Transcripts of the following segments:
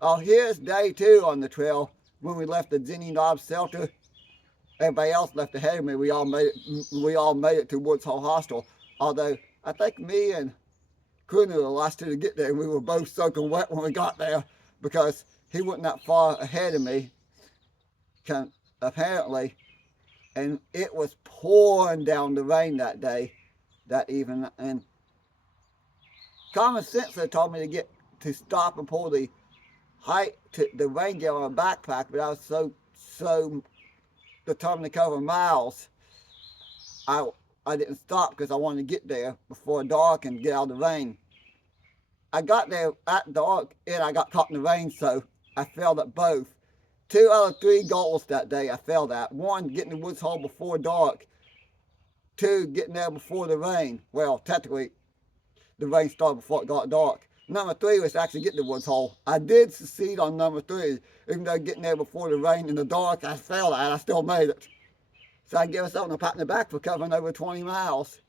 Oh, here's day 2 on the trail. When we left the Zinni Knob shelter, everybody else left ahead of me. We all made it to Woods Hole Hostel. Although I think me and Kuna were the last 2 to get there. We were both soaking wet when we got there because he wasn't that far ahead of me, apparently. And it was pouring down the rain that day, that evening. And common sense had told me to stop and pull the rain gear on my backpack, but I was so determined to cover miles. I didn't stop because I wanted to get there before dark and get out of the rain. I got there at dark and I got caught in the rain, so I failed at both. 2 out of 3 goals that day I failed at. 1, getting to Woods Hole before dark. 2, getting there before the rain. Well, technically, the rain started before it got dark. Number 3 was actually getting to Woods Hole. I did succeed on number 3. Even though getting there before the rain in the dark, I failed at it. I still made it. So I give myself a pat in the back for covering over 20 miles.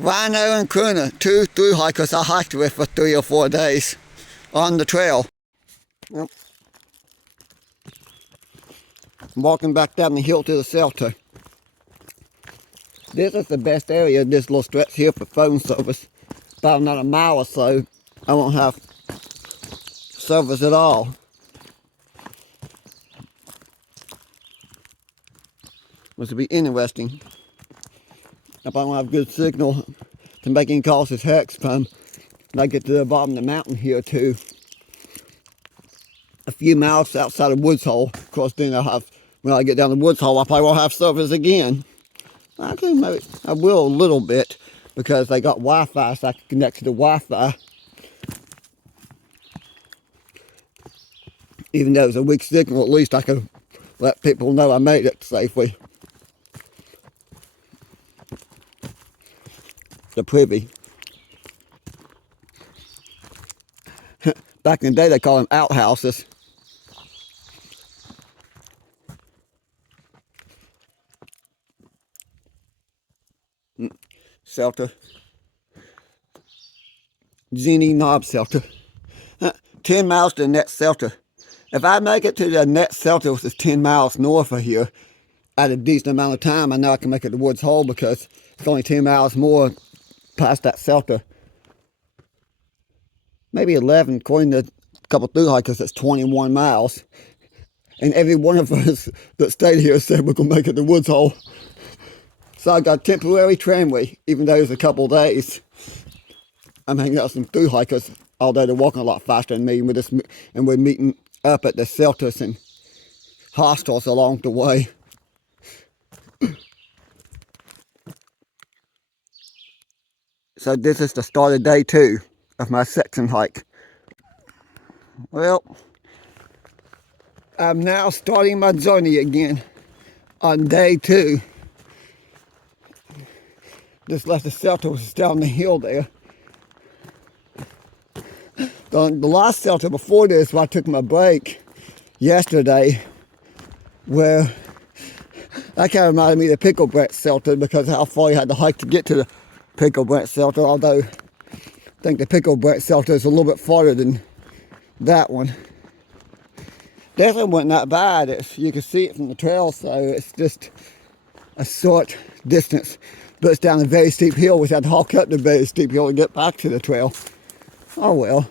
Rhino and Kuna, 2 through hikers I hiked with for 3 or 4 days on the trail. Yep. I'm walking back down the hill to the shelter. This is the best area, this little stretch here for phone service. About another mile or so, I won't have service at all. Which will be interesting. If I don't have good signal to make any calls as hex come, when I get to the bottom of the mountain here to a few miles outside of Woods Hole. Of course, then when I get down to Woods Hole, I probably won't have service again. Actually, maybe I will a little bit because they got Wi-Fi, so I can connect to the Wi-Fi. Even though it's a weak signal, at least I can let people know I made it safely. The privy. Back in the day, they call them outhouses. Shelter. Zinni Knob shelter. 10 miles to the next shelter. If I make it to the next shelter, which is 10 miles north of here, at a decent amount of time, I know I can make it to Woods Hole because it's only 10 miles more past that shelter. Maybe 11, according to a couple through hikers, that's 21 miles. And every one of us that stayed here said we're going to make it to Woods Hole. So I got a temporary tramway, even though it's a couple days. I'm hanging out with some through hikers, although they're walking a lot faster than me, and we're meeting up at the shelters and hostels along the way. So this is the start of day 2 of my section hike. Well, I'm now starting my journey again on day 2. Just left the shelter, which is down the hill there. The last shelter before this, where I took my break yesterday, where that kind of reminded me of the Pickle Brett shelter because of how far you had to hike to get to the Pickle Brett shelter, although I think the Pickle Brett shelter is a little bit farther than that one. This one wasn't that bad. You can see it from the trail, so it's just a short distance. But it's down a very steep hill, which I had to hike up the very steep hill to get back to the trail. Oh well.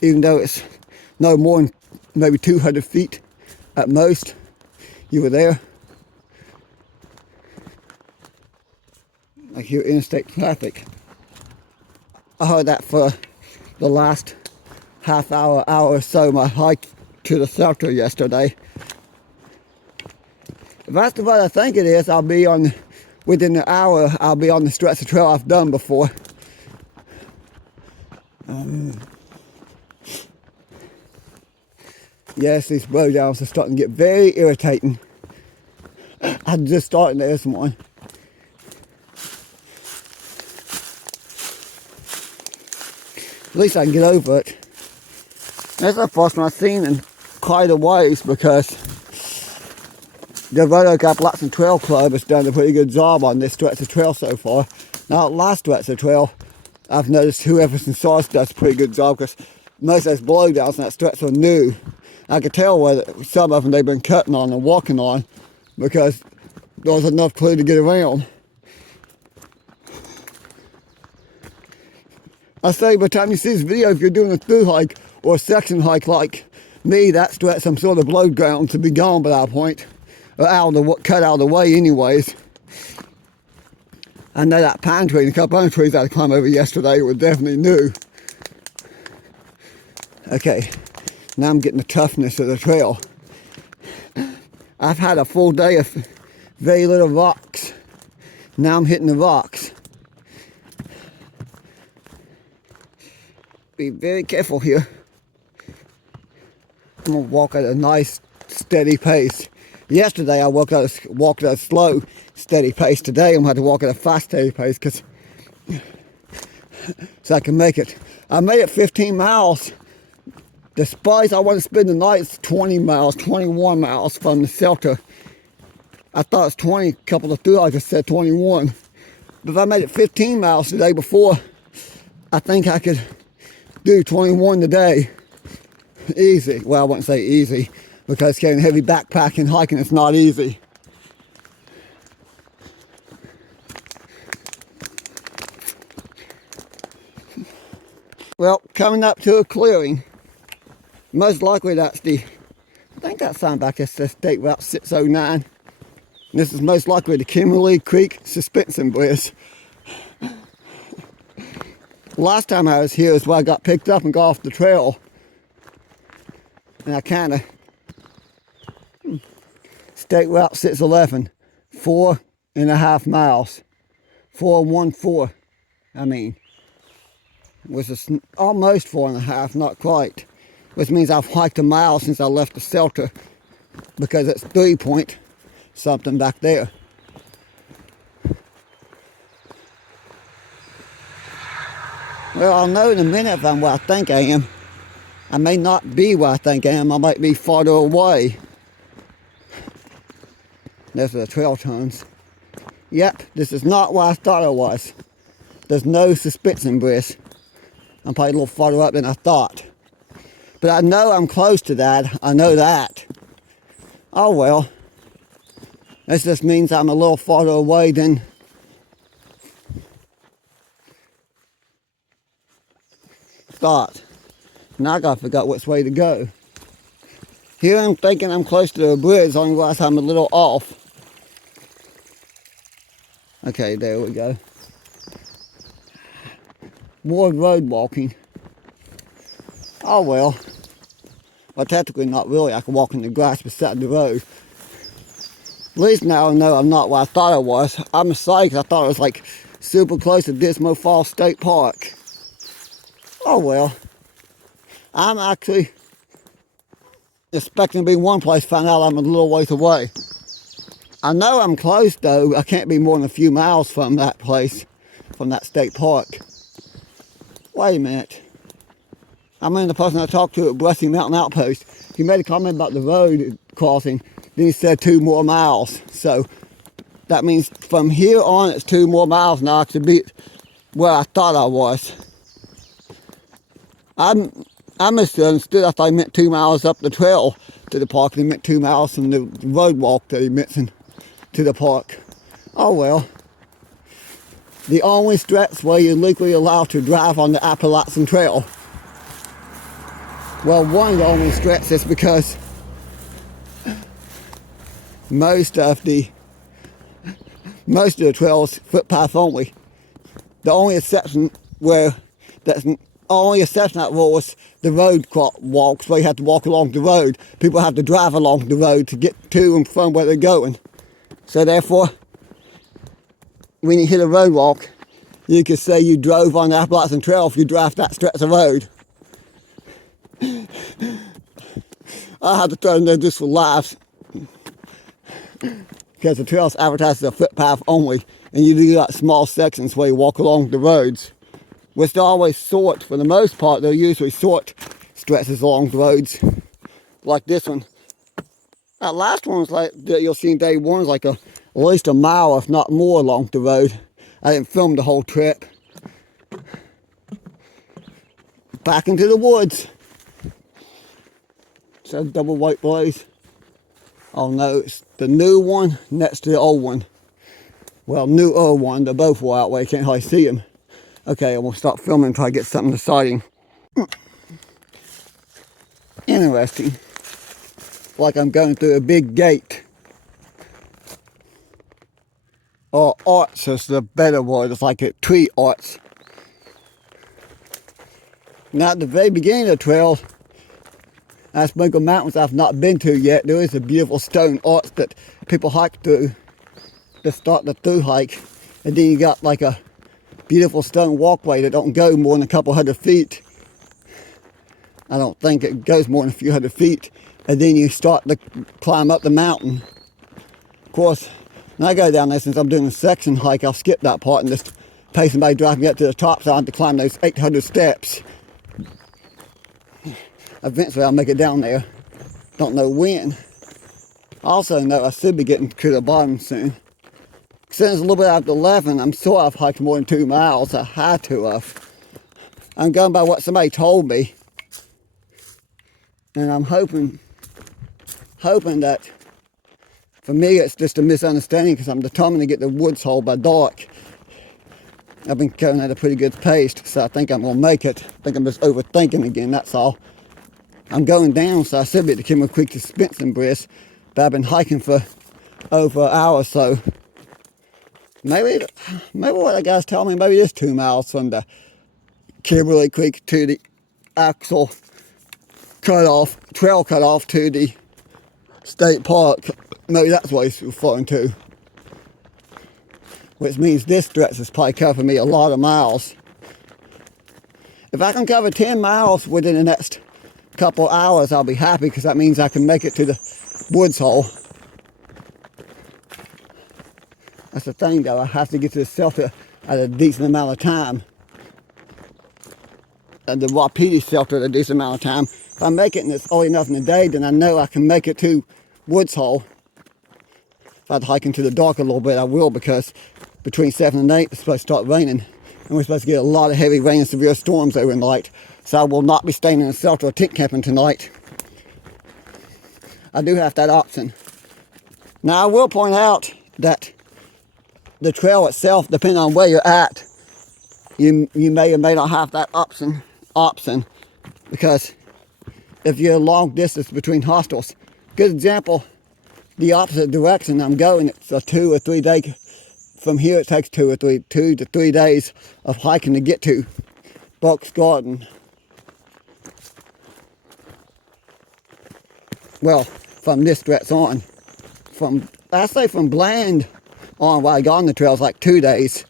Even though it's no more than maybe 200 feet at most, you were there. I hear interstate traffic. I heard that for the last half hour or so, my hike to the shelter yesterday. If that's the way I think it is, within an hour, I'll be on the stretch of trail I've done before. Yes, these blowdowns are starting to get very irritating. I'm just starting this one. At least I can get over it. That's the first one I've seen in quite a ways because the Road Oak Appalachian Trail Club has done a pretty good job on this stretch of trail so far. Now, last stretch of trail, I've noticed whoever's in charge does a pretty good job because most of those blowdowns in that stretch were new. I could tell whether some of them they've been cutting on and walking on because there was enough clue to get around. I say by the time you see this video, if you're doing a through hike or a section hike like me, that stretch some sort of blow ground to be gone by that point, or cut out of the way anyways. I know that pine tree and a couple other trees I had to climb over yesterday were definitely new. Okay, now I'm getting the toughness of the trail. I've had a full day of very little rocks. Now I'm hitting the rocks. Be very careful here. I'm gonna walk at a nice, steady pace. Yesterday I walked at a slow, steady pace. Today I'm going to walk at a fast, steady pace so I can make it. I made it 15 miles. The space I want to spend the night is 20 miles, 21 miles from the shelter. I thought it was 20, a couple of through, I just said 21. But if I made it 15 miles the day before, I think I could do 21 today. Easy. Well, I wouldn't say easy, because carrying heavy backpacking and hiking is not easy. Well, coming up to a clearing. Most likely that's I think that sign back there says State Route 609. This is most likely the Kimberly Creek Suspension Bridge. Last time I was here is where I got picked up and got off the trail. And I kind of... State Route 611, 4.5 miles. 414, I mean. Which is almost 4.5, not quite. Which means I've hiked a mile since I left the shelter, because it's 3 point something back there. Well, I'll know in a minute if I'm where I think I am. I may not be where I think I am. I might be farther away. There's the trail turns. Yep, this is not where I thought I was. There's no suspension bridge. I'm probably a little farther up than I thought. But I know I'm close to that. I know that. Oh well. This just means I'm a little farther away than thought. Now I gotta figure out which way to go. Here I'm thinking I'm close to the bridge, only realize I'm a little off. Okay, there we go. More road walking. Oh well. Well, technically not really. I can walk in the grass beside the road. At least now I know I'm not where I thought I was. I'm excited because I thought it was like super close to Dismal Falls State Park. Oh well. I'm actually expecting to be one place, find out I'm a little ways away. I know I'm close though. I can't be more than a few miles from that place, from that state park. Wait a minute. I mean, the person I talked to at Blessing Mountain Outpost, he made a comment about the road crossing, then he said 2 more miles. So that means from here on it's 2 more miles now to be where I thought I was. I misunderstood. I thought he meant 2 miles up the trail to the park, and he meant 2 miles from the road walk that he mentioned to the park. Oh well. The only stretch where you're legally allowed to drive on the Appalachian Trail. Well, one of the only stretches, because most of the trail is footpath only. The only exception that rule was the road walks, where you have to walk along the road. People have to drive along the road to get to and from where they're going. So therefore, when you hit a road walk, you could say you drove on the Appalachian Trail if you drive that stretch of road. I have to throw in there just for laughs, because the trail's advertised as a footpath only, and you do got small sections where you walk along the roads, which they're always short. For the most part, they're usually short stretches along the roads, like this one. That last one was like, that you'll see in day one, is like at least a mile, if not more, along the road. I didn't film the whole trip. Back into the woods. So double white blaze. Oh no, it's the new one next to the old one. Well, new old one, they're both way out where you can't hardly see them. Okay, I'm gonna stop filming and try to get something exciting. Interesting. Like I'm going through a big gate. Or arch is the better word. It's like a tree arch. Now at the very beginning of the trail, at Sprinkle Mountains I've not been to yet, there is a beautiful stone arch that people hike through to start the through hike. And then you got like a beautiful stone walkway that don't go more than a couple hundred feet. I don't think it goes more than a few hundred feet. And then you start to climb up the mountain. Of course, when I go down there, since I'm doing a section hike, I'll skip that part and just pay somebody driving me up to the top so I have to climb those 800 steps. Eventually I'll make it down there. Don't know when. I also know I should be getting to the bottom soon. Since it's a little bit after 11, I'm sure I've hiked more than 2 miles. I had to have. I'm going by what somebody told me. And I'm hoping that for me it's just a misunderstanding because I'm determined to get the woods hole by dark. I've been going at a pretty good pace, so I think I'm going to make it. I think I'm just overthinking again, that's all. I'm going down, so I should be at the Kimberly Creek Dispensing Bridge, but I've been hiking for over an hour or so. Maybe what the guys tell me, maybe it is 2 miles from the Kimberly Creek to the actual trail cutoff to the state park. Maybe that's what he's referring to. Which means this stretch is probably covering me a lot of miles. If I can cover 10 miles within the next couple hours, I'll be happy because that means I can make it to the woods hole. That's the thing though, I have to get to the shelter at a decent amount of time. At the Wapiti shelter at a decent amount of time. If I make it and it's early enough in the day, then I know I can make it to woods hole. If I had to hike into the dark a little bit, I will, because between 7 and 8 it's supposed to start raining. And we're supposed to get a lot of heavy rain and severe storms overnight. So I will not be staying in a shelter or tent camping tonight. I do have that option. Now I will point out that the trail itself, depending on where you're at, you may or may not have that option. Because if you're a long distance between hostels, good example, the opposite direction I'm going, it's a 2 or 3 day, from here it takes 2 to 3 days of hiking to get to Buck's Garden. Well, from this stretch on, I say from Bland on while I got on the trail is like 2 days.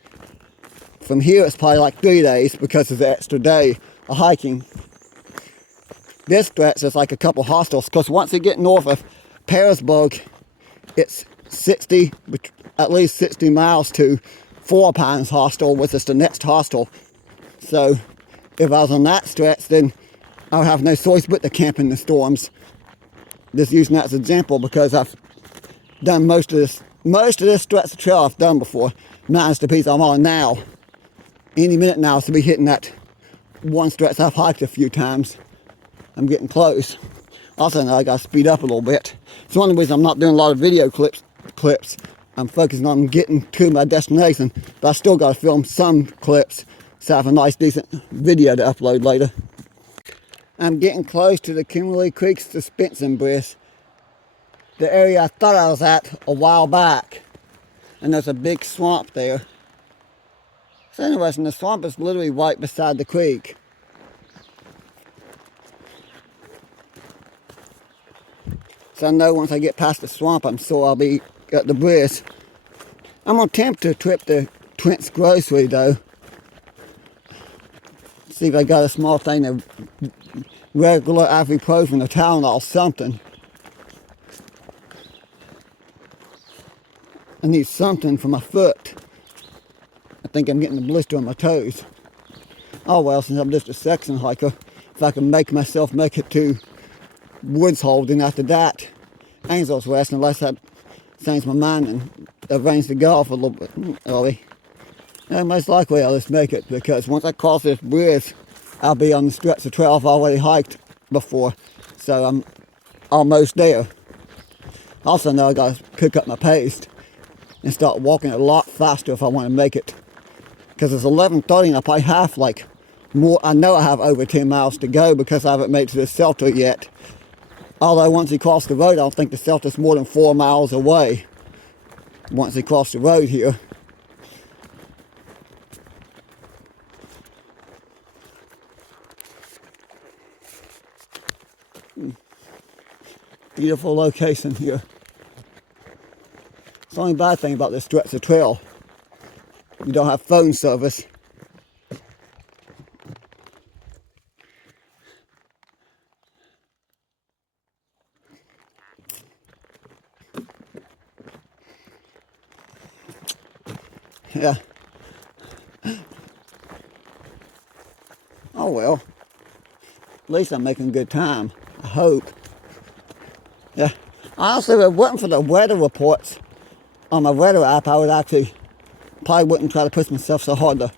From here it's probably like 3 days because of the extra day of hiking. This stretch is like a couple hostels because once you get north of Pearisburg, it's at least 60 miles to Four Pines Hostel, which is the next hostel. So if I was on that stretch, then I would have no choice but to camp in the storms. Just using that as an example because I've done most of this stretch of trail I've done before. Minus the piece I'm on now. Any minute now to be hitting that one stretch I've hiked a few times. I'm getting close. Also now I gotta speed up a little bit. It's one of the reasons I'm not doing a lot of video clips. I'm focusing on getting to my destination, but I still gotta film some clips so I have a nice decent video to upload later. I'm getting close to the Kimberly Creek Dispensing Bridge, the area I thought I was at a while back, and there's a big swamp there. It's interesting, the swamp is literally right beside the creek. So I know once I get past the swamp, I'm sure I'll be at the bridge. I'm gonna attempt to trip to Trent's Grocery though. See if I got a small thing of regular ibuprofen or Tylenol, something. I need something for my foot. I think I'm getting a blister on my toes. Oh well, since I'm just a section hiker, if I can make myself make it to Woods Hole, then after that, Angel's Rest, unless I change my mind and arrange to go off a little bit early. And most likely I'll just make it, because once I cross this bridge, I'll be on the stretch of trail I've already hiked before. So I'm almost there. Also know I gotta pick up my pace and start walking a lot faster if I want to make it. Because it's 11:30 and I probably have like more. I know I have over 10 miles to go because I haven't made it to the shelter yet. Although once you cross the road, I don't think the shelter's more than 4 miles away. Once you cross the road here. Beautiful location here. It's the only bad thing about this stretch of trail. You don't have phone service. Yeah. Oh well. At least I'm making good time. I hope. Yeah. Honestly, if it wasn't for the weather reports on my weather app, I would actually probably wouldn't try to push myself so hard to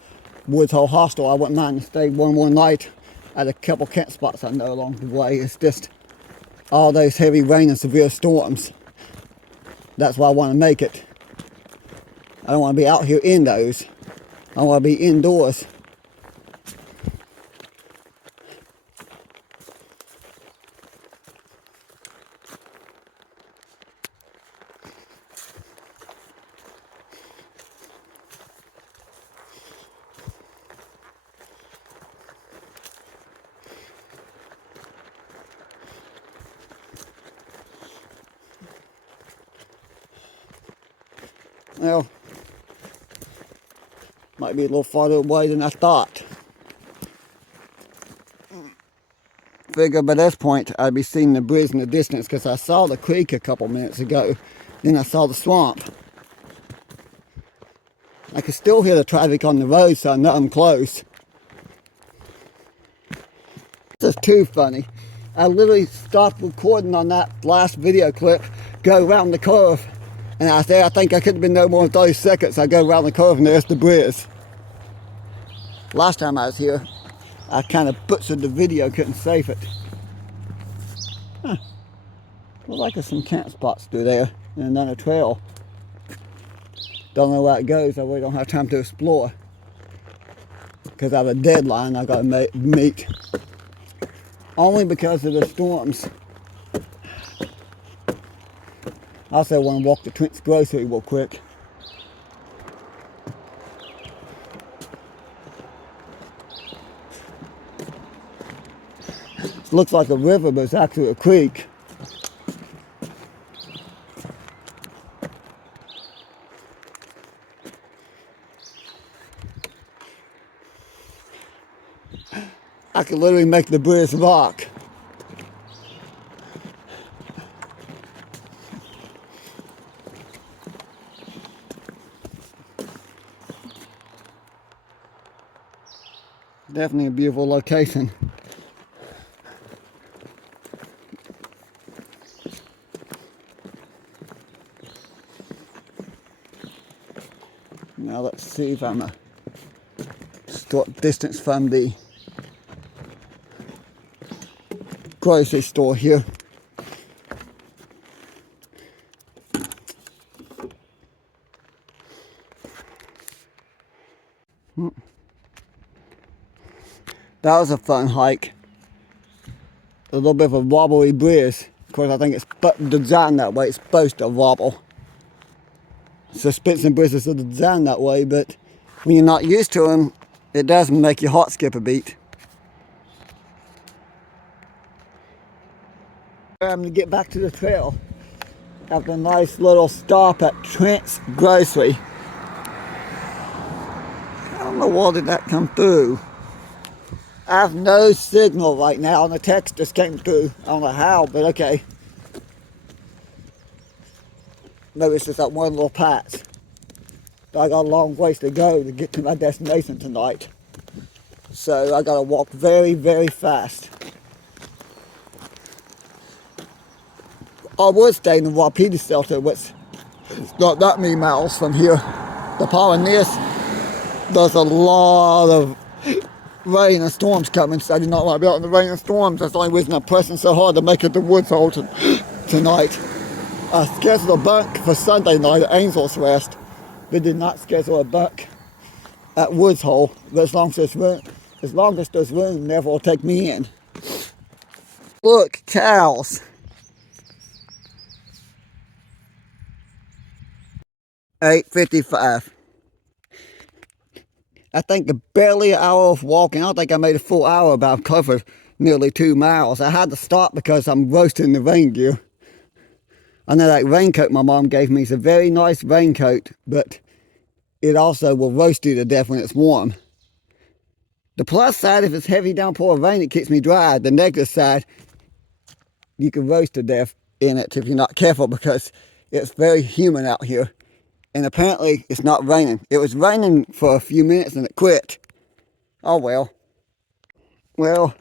Woods Hole Hostel. I wouldn't mind to stay one more night at a couple camp spots I know along the way. It's just all those heavy rain and severe storms. That's why I want to make it. I don't want to be out here in those. I want to be indoors. Well, might be a little farther away than I thought. Figure by this point I'd be seeing the bridge in the distance because I saw the creek a couple minutes ago. Then I saw the swamp. I can still hear the traffic on the road, so I know I'm close. This is too funny. I literally stopped recording on that last video clip, go around the curve, and I think I could have been no more than 30 seconds. I go around the curve and there's the bridge. Last time I was here, I kind of butchered the video, couldn't save it. Huh. Looks like there's some camp spots through there and another trail. Don't know where it goes, I really don't have time to explore. Because I have a deadline I gotta meet. Only because of the storms. I also want to walk to Trent's Grocery real quick. It looks like a river, but it's actually a creek. I could literally make the bridge rock. Definitely a beautiful location. Now let's see if I'm a short distance from the grocery store here. That was a fun hike. A little bit of a wobbly bridge. Of course, I think it's designed that way. It's supposed to wobble. Suspension bridges are designed that way, but when you're not used to them, it does make your heart skip a beat. I'm gonna get back to the trail after a nice little stop at Trent's Grocery. I don't know why did that come through. I have no signal right now, and the text just came through. I don't know how, but okay. Maybe it's just that one little patch. But I got a long ways to go to get to my destination tonight. So I gotta walk very, very fast. I would stay in the Wapiti shelter, which is not that many miles from here. The problem is, there's a lot of rain and storms coming, so I do not want to be out in the rain and storms. That's the only reason I'm pressing so hard to make it to Woods Hole tonight. I scheduled a bunk for Sunday night at Angel's Rest, but did not schedule a bunk at Woods Hole. But as long as there's room, never will take me in. Look, cows. 8:55. I think barely an hour of walking. I don't think I made a full hour, but I've covered nearly 2 miles. I had to stop because I'm roasting the rain gear. I know that raincoat my mom gave me is a very nice raincoat, but it also will roast you to death when it's warm. The plus side, if it's heavy downpour of rain, it keeps me dry. The negative side, you can roast to death in it if you're not careful, because it's very humid out here. And apparently it's not raining. It was raining for a few minutes and it quit. Oh well. Well,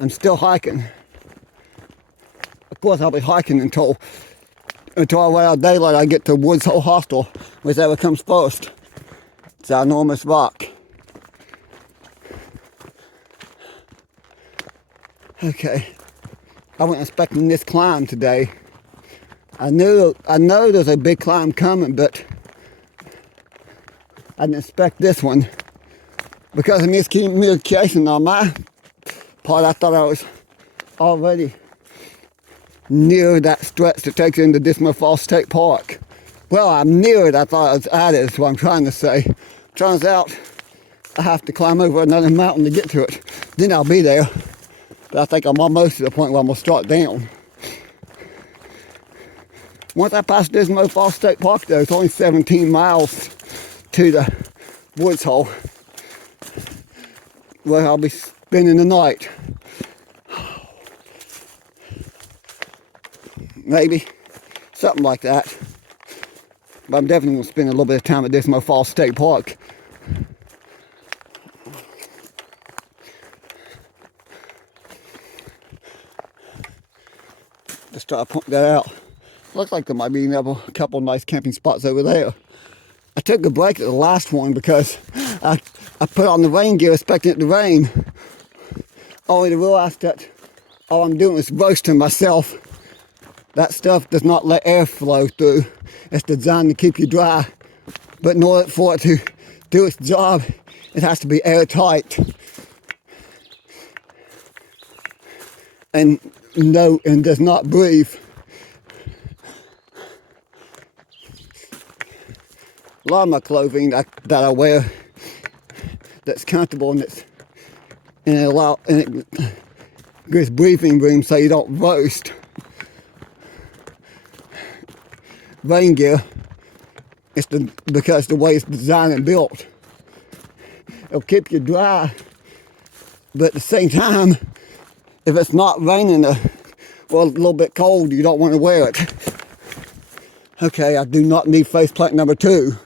I'm still hiking. Of course I'll be hiking until I run out of daylight. I get to Woods Hole Hostel, whichever comes first. It's an enormous rock. Okay, I wasn't expecting this climb today. I know there's a big climb coming, but I didn't expect this one. Because of miscommunication on my part, I thought I was already near that stretch that takes you into Dismal Falls State Park. Well, I'm near it. I thought I was at it, is what I'm trying to say. Turns out I have to climb over another mountain to get to it. Then I'll be there. But I think I'm almost to the point where I'm going to start down. Once I pass Dismal Falls State Park, though, it's only 17 miles to the Woods Hole, where I'll be spending the night. Maybe. Something like that. But I'm definitely going to spend a little bit of time at Dismal Falls State Park. Just try to point that out. Looks like there might be a couple nice camping spots over there. I took a break at the last one because I put on the rain gear expecting it to rain, only to realize that all I'm doing is roasting myself. That stuff does not let air flow through. It's designed to keep you dry, but in order for it to do its job, it has to be airtight. And does not breathe. A lot of my clothing that I wear that's comfortable and it gives breathing room so you don't roast. Rain gear, because the way it's designed and built, it'll keep you dry, but at the same time, if it's not raining or a little bit cold, you don't want to wear it. Okay, I do not need faceplate number 2.